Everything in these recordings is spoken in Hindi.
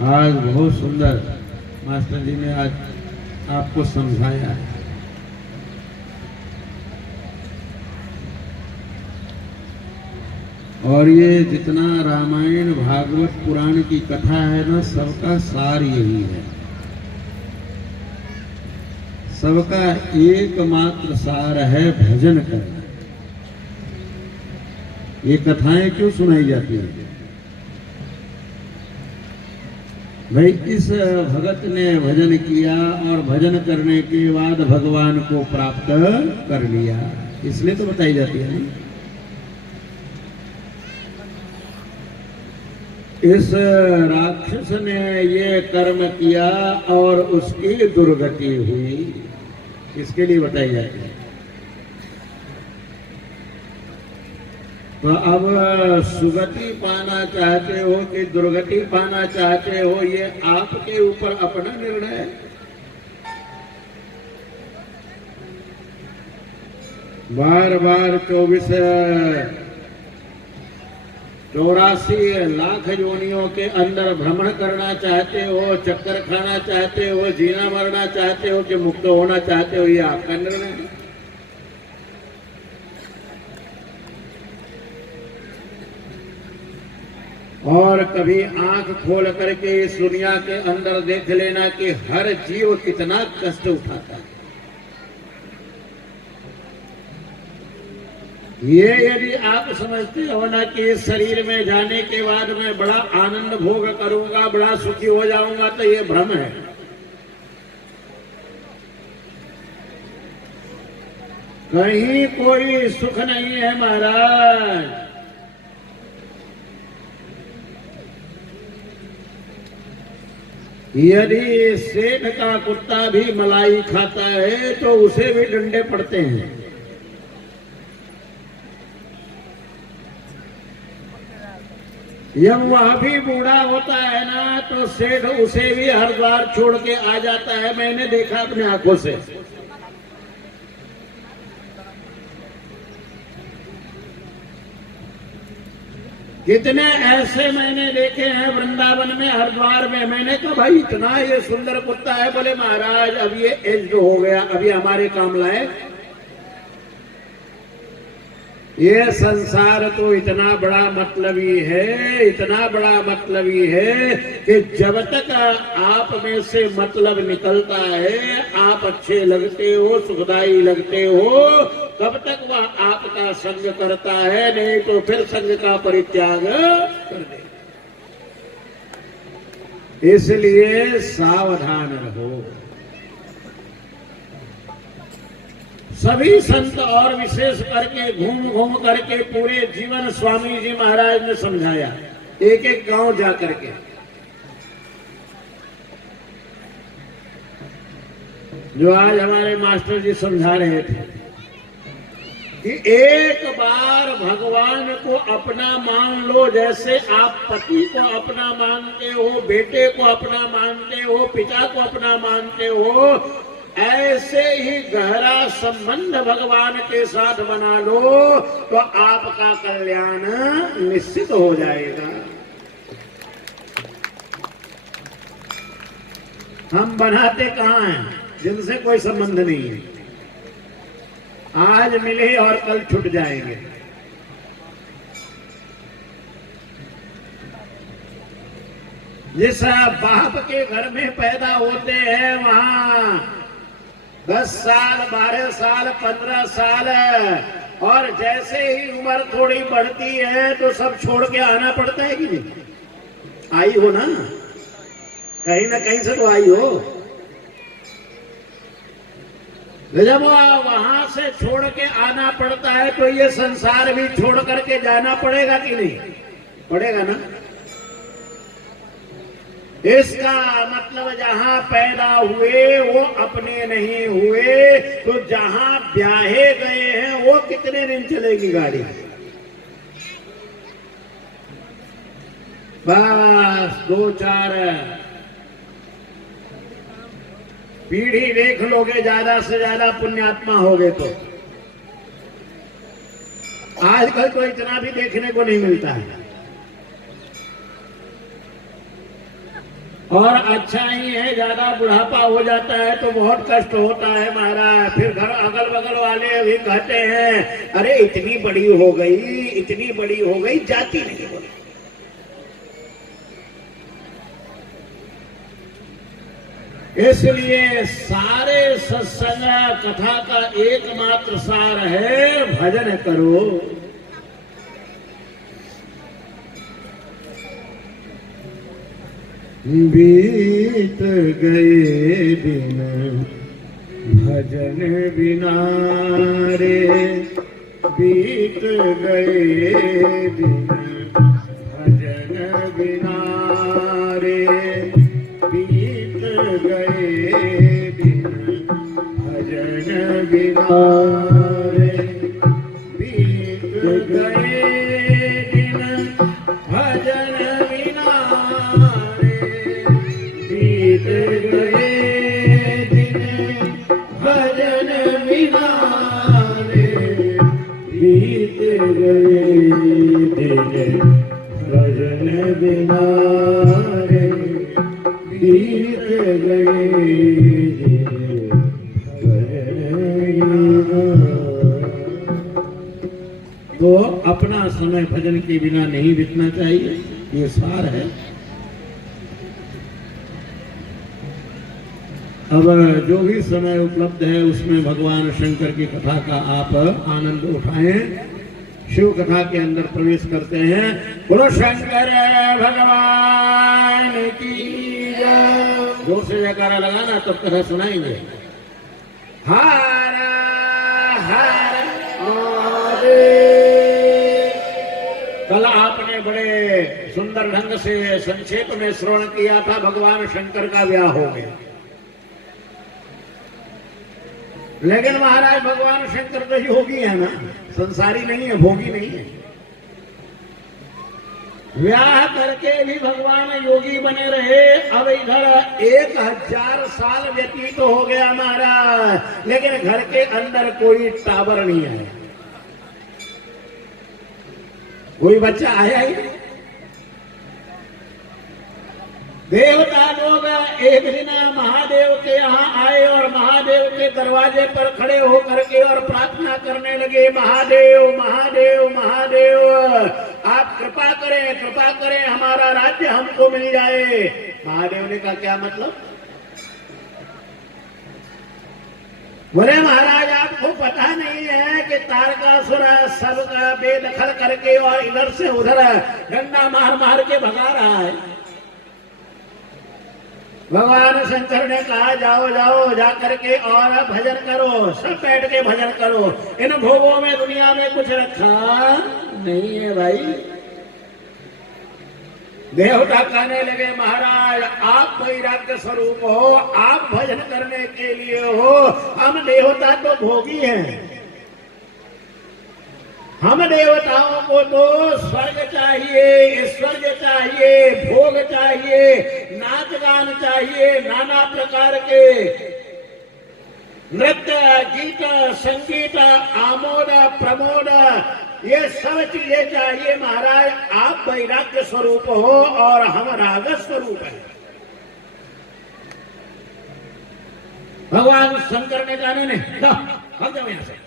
आज बहुत सुंदर मास्टर जी ने आज आपको समझाया है। और ये जितना रामायण भागवत पुराण की कथा है ना, सबका सार यही है। सबका एकमात्र सार है भजन करना। ये कथाएं क्यों सुनाई जाती है? भाई इस भगत ने भजन किया और भजन करने के बाद भगवान को प्राप्त कर लिया, इसलिए तो बताई जाती है। इस राक्षस ने ये कर्म किया और उसकी दुर्गति हुई, इसके लिए बताई जाती है। तो अब सुगति पाना चाहते हो कि दुर्गति पाना चाहते हो, ये आपके ऊपर अपना निर्णय है। बार बार 84 लाख योनियों के अंदर भ्रमण करना चाहते हो, चक्कर खाना चाहते हो, जीना मरना चाहते हो कि मुक्त होना चाहते हो, ये आपका निर्णय है। और कभी आंख खोल करके इस दुनिया के अंदर देख लेना कि हर जीव कितना कष्ट उठाता है। ये यदि आप समझते हो ना कि इस शरीर में जाने के बाद मैं बड़ा आनंद भोग करूंगा, बड़ा सुखी हो जाऊंगा, तो ये भ्रम है। कहीं कोई सुख नहीं है महाराज। यदि सेठ का कुत्ता भी मलाई खाता है तो उसे भी डंडे पड़ते हैं। जब वह भी बूढ़ा होता है ना तो सेठ उसे भी हर द्वार छोड़ के आ जाता है। मैंने देखा अपने आंखों से। कितने ऐसे मैंने देखे हैं वृंदावन में, हरिद्वार में। मैंने कहा भाई इतना ये सुंदर कुत्ता है। बोले महाराज अब ये एज हो गया, अभी हमारे काम लायक। ये संसार तो इतना बड़ा मतलबी है, इतना बड़ा मतलबी है कि जब तक आप में से मतलब निकलता है, आप अच्छे लगते हो, सुखदाई लगते हो, तब तक वह आपका संग करता है, नहीं तो फिर संग का परित्याग कर दे। इसलिए सावधान रहो। सभी संत और विशेष करके घूम घूम करके पूरे जीवन स्वामी जी महाराज ने समझाया, एक एक गांव जा करके। जो आज हमारे मास्टर जी समझा रहे थे कि एक बार भगवान को अपना मान लो। जैसे आप पति को अपना मानते हो, बेटे को अपना मानते हो, पिता को अपना मानते हो, ऐसे ही गहरा संबंध भगवान के साथ बना लो तो आपका कल्याण निश्चित हो जाएगा। हम बनाते कहाँ हैं जिनसे कोई संबंध नहीं है। आज मिले और कल छूट जाएंगे। जिस बाप के घर में पैदा होते हैं वहां 10 साल, 12 साल, 15 साल, और जैसे ही उम्र थोड़ी बढ़ती है तो सब छोड़ के आना पड़ता है कि नहीं? आई हो ना, कहीं ना कहीं से तो आई हो। जब वहां से छोड़ के आना पड़ता है तो ये संसार भी छोड़ करके जाना पड़ेगा कि नहीं? पड़ेगा ना। इसका मतलब जहां पैदा हुए वो अपने नहीं हुए, तो जहां ब्याहे गए हैं वो कितने दिन चलेगी गाड़ी? बस 2-4 पीढ़ी देख लोगे, ज्यादा से ज्यादा पुण्यात्मा होगे तो। आजकल तो इतना भी देखने को नहीं मिलता है। और अच्छा ही है, ज्यादा बुढ़ापा हो जाता है तो बहुत कष्ट होता है महाराज। फिर घर अगल बगल वाले भी कहते हैं अरे इतनी बड़ी हो गई, इतनी बड़ी हो गई, जाती नहीं बोली। इसलिए सारे सत्संग कथा का एकमात्र सार है भजन करो। बीत गए दिन भजन बिना रे, बीत गए दिन भजन बिना रे, बीत गए दिन भजन बिना रे, बीत गए दिन भजन बिना रे, बीत गए दिन भजन बिना रे, बीत गए दिन भजन बिना रे, बीत गए दिन भजन बिना। तो अपना समय भजन के बिना नहीं बीतना चाहिए, ये सार है। अब जो भी समय उपलब्ध है उसमें भगवान शंकर की कथा का आप आनंद उठाएं। शिव कथा के अंदर प्रवेश करते हैं। बोलो शंकर भगवान की जय। जोर से जयकारा लगाना तब कथा सुनाएंगे। हर हर महादेव। कल आपने बड़े सुंदर ढंग से संक्षेप में श्रवण किया था, भगवान शंकर का ब्याह हो गया। लेकिन महाराज भगवान शंकर तो योगी है ना, संसारी नहीं है, भोगी नहीं है। ब्याह करके भी भगवान योगी बने रहे। अब इधर 1000 साल व्यतीत तो हो गया महाराज, लेकिन घर के अंदर कोई टावर नहीं आया, कोई बच्चा आया ही नहीं। देवता लोग एक दिन महादेव के यहाँ आए और महादेव के दरवाजे पर खड़े होकर के और प्रार्थना करने लगे, महादेव महादेव महादेव आप कृपा करें, कृपा करें, हमारा राज्य हमको मिल जाए। महादेव ने कहा क्या मतलब? बोले महाराज आपको पता नहीं है कि तारकासुर सबका बेदखल करके और इधर से उधर डंडा मार मार के भगा रहा है। भगवान शंकर ने कहा जाओ जाओ जा करके और भजन करो, सब बैठ के भजन करो। इन भोगों में दुनिया में कुछ रखा नहीं है भाई। देवता कहने लगे महाराज आप वैराग्य स्वरूप हो, आप भजन करने के लिए हो, हम देवता तो भोगी हैं। हम देवताओं को तो स्वर्ग चाहिए, ऐश्वर्य चाहिए, भोग चाहिए, नाच गान चाहिए, नाना प्रकार के नृत्य गीत संगीत आमोद प्रमोद ये सब चीजें चाहिए। महाराज आप वैराग्य स्वरूप हो और हम राग स्वरूप है। भगवान शंकर ने जाने ने हम जाओ यहां से।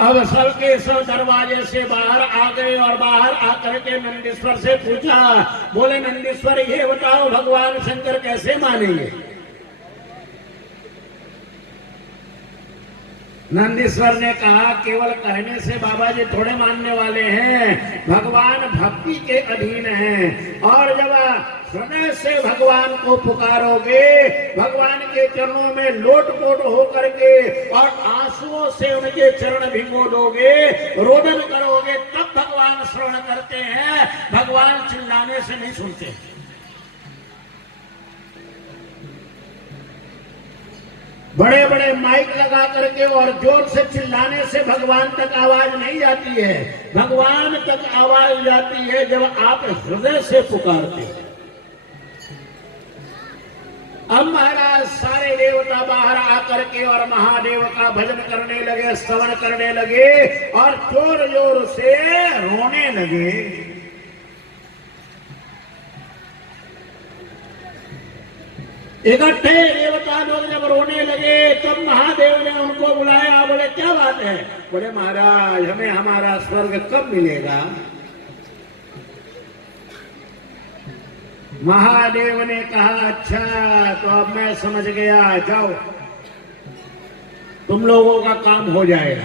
अब सबके सब दरवाजे से बाहर आ गए और बाहर आकर के नंदीश्वर से पूछा, बोले नंदीश्वर ये बताओ भगवान शंकर कैसे मानेंगे? नंदीश्वर ने कहा केवल कहने से बाबा जी थोड़े मानने वाले हैं, भगवान भक्ति के अधीन हैं। और जब हृदय से भगवान को पुकारोगे, भगवान के चरणों में लोटपोट होकर के और आंसुओं से उनके चरण भिगो दोगे, रोदन करोगे, तब भगवान श्रवण करते हैं। भगवान चिल्लाने से नहीं सुनते। बड़े बड़े माइक लगा करके और जोर से चिल्लाने से भगवान तक आवाज नहीं जाती है। भगवान तक आवाज जाती है जब आप हृदय से पुकारते हो। अब महाराज सारे देवता बाहर आकर के और महादेव का भजन करने लगे, स्तवन करने लगे और जोर जोर से रोने लगे। इकट्ठे देवता लोग जब रोने लगे तब महादेव ने उनको बुलाया। बोले क्या बात है? बोले महाराज हमें हमारा स्वर्ग कब मिलेगा? महादेव ने कहा अच्छा तो अब मैं समझ गया, जाओ तुम लोगों का काम हो जाएगा।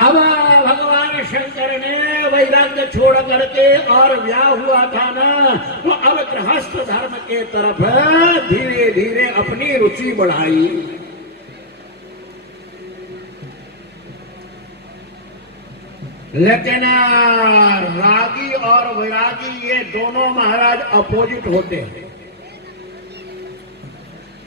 अब भगवान शंकर ने वैराग्य छोड़ करके और ब्याह हुआ था ना, तो अब गृहस्थ धर्म के तरफ धीरे धीरे अपनी रुचि बढ़ाई। लेकिन रागी और वैरागी ये दोनों महाराज अपोजिट होते हैं।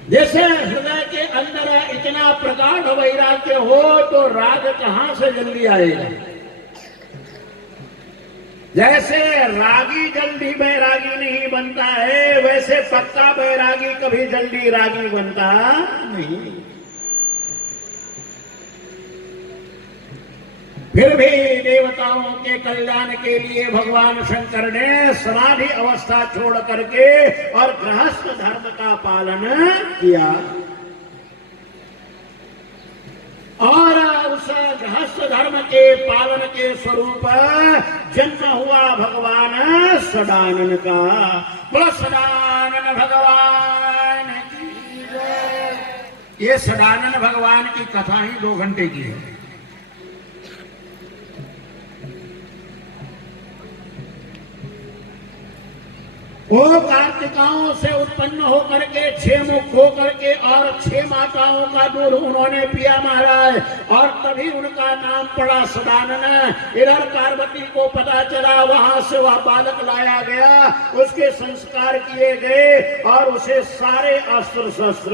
जैसे हृदय के अंदर इतना प्रगाढ़ वैराग्य हो तो राग कहां से जल्दी आएगा? जैसे रागी जल्दी बैरागी नहीं बनता है, वैसे पक्का बैरागी कभी जल्दी रागी बनता नहीं। फिर भी देवताओं के कल्याण के लिए भगवान शंकर ने समाधि अवस्था छोड़ करके और गृहस्थ धर्म का पालन किया। और उस गृहस्थ धर्म के पालन के स्वरूप जन्म हुआ भगवान सदानन का। बोलो सदानन भगवान की जय। ये सदानन भगवान की कथा ही 2 घंटे की है। वो कार्तिकाओं से उत्पन्न होकर के 6 मुख होकर के और 6 माताओं का दूध उन्होंने पिया महाराज, और तभी उनका नाम पड़ा सदानन। इधर पार्वती को पता चला, वहां से वह बालक लाया गया, उसके संस्कार किए गए और उसे सारे अस्त्र शस्त्र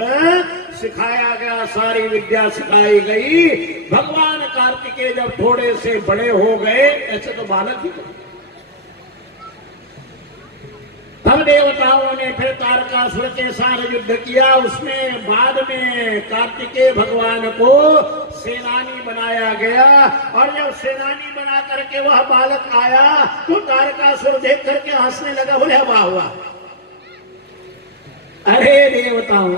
सिखाया गया, सारी विद्या सिखाई गई। भगवान कार्तिकेय जब थोड़े से बड़े हो गए, ऐसे तो बालक ही तब देवताओं ने फिर तारकासुर के साथ युद्ध किया। उसमें बाद में कार्तिकेय भगवान को सेनानी बनाया गया, और जब सेनानी बना करके वह बालक आया तो तारकासुर देख करके हंसने लगा। बोले वाह हुआ, अरे देवताओं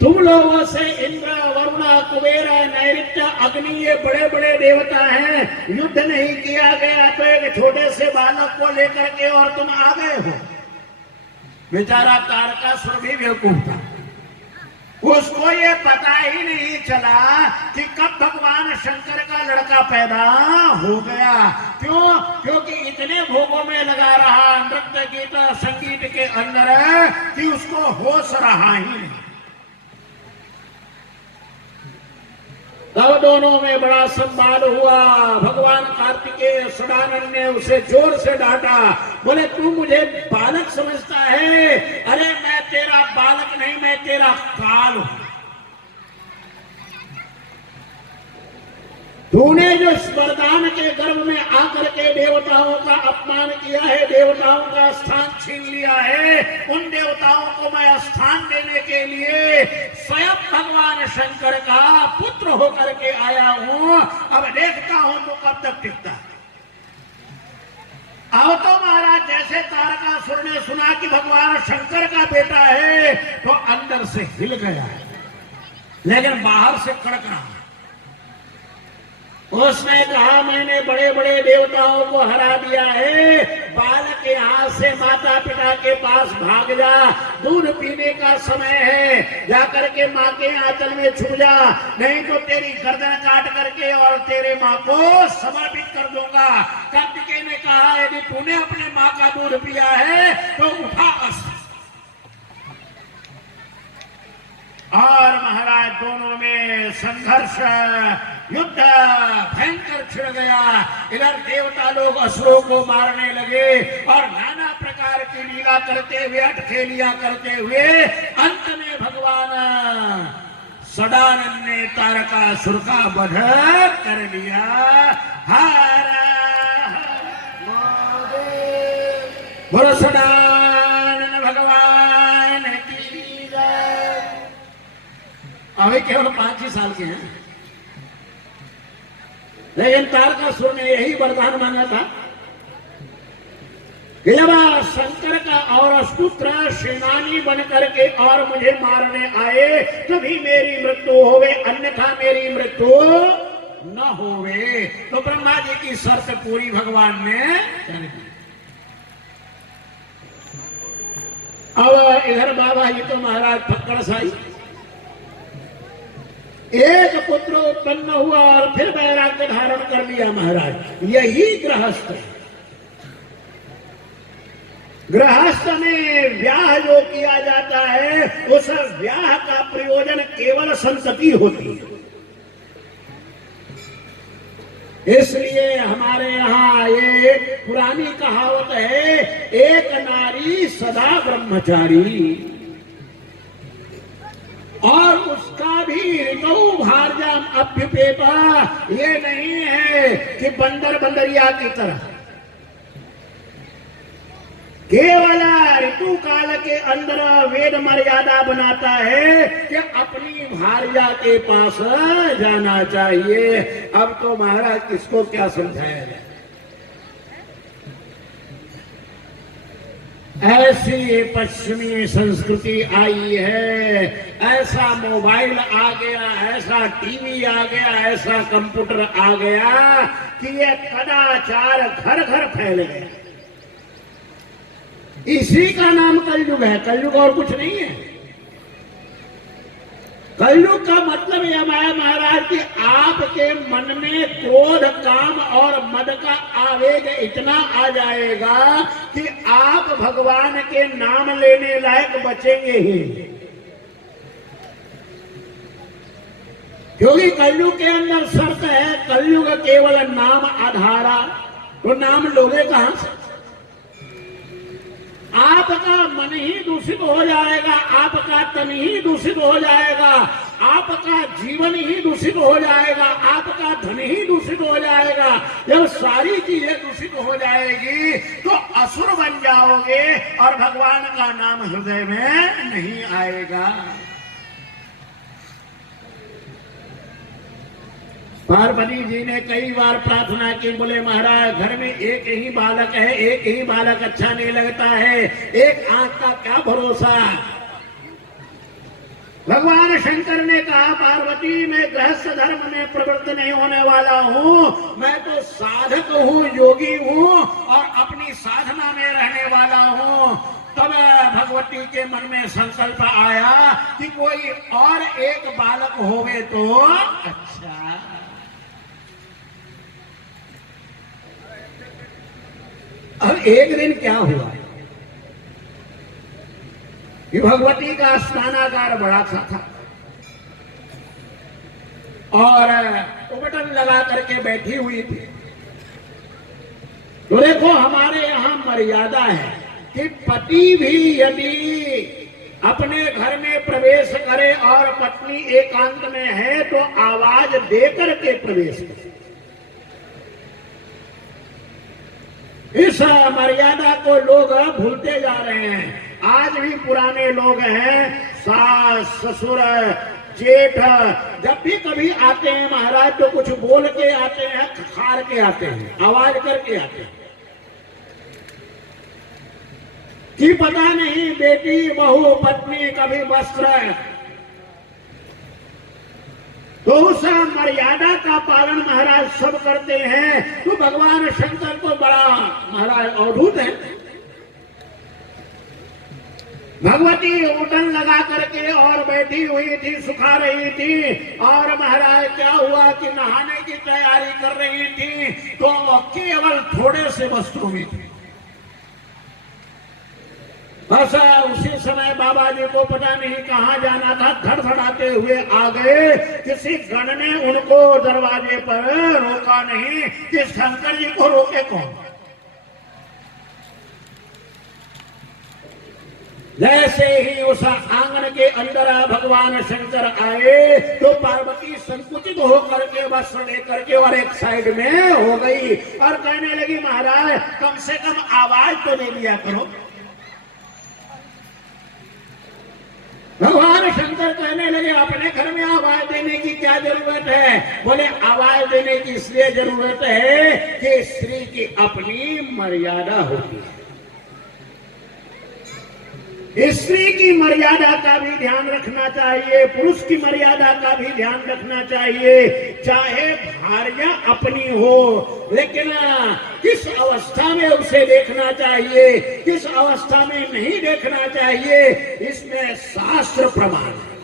तुम लोगों से इंद्र वरुण कुबेर नैऋत्य अग्नि ये बड़े बड़े देवता हैं, युद्ध नहीं किया गया तो एक छोटे से बालक को लेकर के और तुम आ गए हो। बेचारा तारकासुर भी बेवकूफ था, उसको ये पता ही नहीं चला कि कब भगवान शंकर का लड़का पैदा हो गया। क्यों? क्योंकि इतने भोगों में लगा रहा नृत्य गीत संगीत के अंदर कि उसको होश रहा ही नहीं। तब दोनों में बड़ा संवाद हुआ। भगवान कार्तिकेय सदानंद ने उसे जोर से डांटा। बोले तू मुझे बालक समझता है? अरे मैं तेरा बालक नहीं, मैं तेरा काल हूं। तूने जो वरदान के गर्भ में आकर के देवताओं का अपमान किया है, देवताओं का स्थान छीन लिया है, उन देवताओं को मैं स्थान देने के लिए स्वयं भगवान शंकर का पुत्र होकर के आया हूं। अब देखता हूं तो कब तक टिकता। अब तो महाराज जैसे तारकासुर ने सुना कि भगवान शंकर का बेटा है तो अंदर से हिल गया, लेकिन बाहर से कड़क रहा। उसने कहा मैंने बड़े बड़े देवताओं को हरा दिया है, बालक यहाँ से माता पिता के पास भाग जा, दूध पीने का समय है, जाकर के माँ के आंचल में छुप जा, नहीं तो तेरी गर्दन काट करके और तेरे माँ को समर्पित कर दूंगा। कार्तिकेय ने कहा यदि तूने अपने माँ का दूध पिया है तो उठा अस्त्र। और महाराज दोनों में संघर्ष युद्ध भयंकर छिड़ गया। इधर देवता लोग असुरों को मारने लगे और नाना प्रकार की लीला करते हुए, अटखेलियां करते हुए अंत में भगवान सदानंद ने तारकासुर का वध कर लिया। हर बोलो सदानंद भगवान की जय। अभी केवल 5 ही साल के हैं, लेकिन तारकासुर ने यही वरदान मांगा था कि जब शंकर का और पुत्र सेनानी बन करके और मुझे मारने आए तभी मेरी मृत्यु होवे, अन्यथा मेरी मृत्यु न होवे। तो ब्रह्मा जी की शर्त पूरी भगवान ने कर दी। अब इधर बाबा जी तो महाराज फक्कड़ साई, एक पुत्र उत्पन्न हुआ और फिर वैराग्य धारण कर लिया महाराज। यही गृहस्थ है। गृहस्थ में ब्याह जो किया जाता है उस ब्याह का प्रयोजन केवल संतति होती है। इसलिए हमारे यहाँ ये पुरानी कहावत है, एक नारी सदा ब्रह्मचारी, और उसका भी ऋतु भारजाम अभ्युपेता। ये नहीं है कि बंदर बंदरिया की तरह केवल ऋतु काल के अंदर वेद मर्यादा बनाता है कि अपनी भार्या के पास जाना चाहिए। अब तो महाराज किसको क्या समझाया जाए। ऐसी पश्चिमी संस्कृति आई है, ऐसा मोबाइल आ गया, ऐसा टीवी आ गया, ऐसा कंप्यूटर आ गया कि ये कदाचार घर घर फैल गया। इसी का नाम कलयुग है। कलयुग और कुछ नहीं है। कलयुग का मतलब यह है महाराज कि आपके मन में क्रोध, काम और मद का आवेग इतना आ जाएगा कि आप भगवान के नाम लेने लायक बचेंगे ही। क्योंकि कलयुग के अंदर शर्त है, कलयुग केवल नाम आधारा। तो नाम लोगे कहां से? आपका मन ही दूषित हो जाएगा, आपका तन ही दूषित हो जाएगा, आपका जीवन ही दूषित हो जाएगा, आपका धन ही दूषित हो जाएगा। जब सारी चीजें दूषित हो जाएगी तो असुर बन जाओगे और भगवान का नाम हृदय में नहीं आएगा। पार्वती जी ने कई बार प्रार्थना की, बोले महाराज घर में एक ही बालक है, एक ही बालक अच्छा नहीं लगता है, एक आंख का क्या भरोसा। भगवान शंकर ने कहा, पार्वती मैं गृहस्थ धर्म में प्रवृत्त नहीं होने वाला हूँ, मैं तो साधक हूँ, योगी हूँ और अपनी साधना में रहने वाला हूँ। तब भगवती के मन में संकल्प आया कि कोई और एक बालक होवे तो अच्छा। अब एक दिन क्या हुआ कि भगवती का स्नानागार बड़ा सा था और उपटन लगा करके बैठी हुई थी। तो देखो हमारे यहाँ मर्यादा है कि पति भी यदि अपने घर में प्रवेश करे और पत्नी एकांत में है तो आवाज दे करके प्रवेश करे। इस मर्यादा को लोग भूलते जा रहे हैं। आज भी पुराने लोग हैं, सास ससुर जेठ जब भी कभी आते हैं महाराज तो कुछ बोल के आते हैं, खार के आते हैं, आवाज करके आते हैं कि पता नहीं बेटी बहू पत्नी कभी वस्त्र। तो उस मर्यादा का पालन महाराज सब करते हैं। तो भगवान शंकर को बड़ा महाराज अवधूत है। भगवती उठन लगा करके और बैठी हुई थी, सुखा रही थी और महाराज क्या हुआ कि नहाने की तैयारी कर रही थी तो केवल थोड़े से वस्त्रों में थी। बस उसी समय बाबा जी को पता नहीं कहां जाना था, धड़धड़ाते हुए आ गए। किसी गण ने उनको दरवाजे पर रोका नहीं कि शंकर जी को रोके कौन। जैसे ही उस आंगन के अंदर भगवान शंकर आए तो पार्वती संकुचित होकर के वस्त्र लेकर के और एक साइड में हो गई और कहने लगी महाराज कम से कम आवाज तो दे दिया करो। भगवान शंकर कहने लगे अपने घर में आवाज देने की क्या जरूरत है। बोले आवाज देने की इसलिए जरूरत है कि स्त्री की अपनी मर्यादा होती है। स्त्री की मर्यादा का भी ध्यान रखना चाहिए, पुरुष की मर्यादा का भी ध्यान रखना चाहिए, चाहे भार्या अपनी हो, लेकिन किस अवस्था में उसे देखना चाहिए, किस अवस्था में नहीं देखना चाहिए, इसमें शास्त्र प्रमाण है।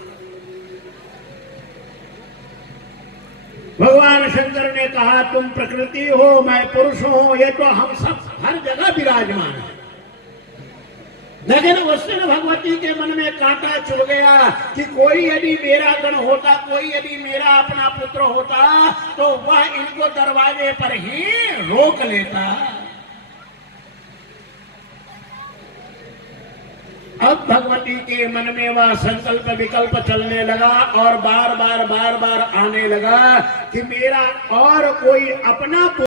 भगवान शंकर ने कहा तुम प्रकृति हो, मैं पुरुष हूं, ये तो हम सब हर जगह विराजमान है। लेकिन उस दिन भगवती के मन में कांटा चुभ गया कि कोई यदि मेरा गण होता, कोई यदि मेरा अपना पुत्र होता, तो वह इनको दरवाजे पर ही रोक लेता। अब भगवती के मन में वह संकल्प विकल्प चलने लगा और बार बार आने लगा कि मेरा और कोई अपना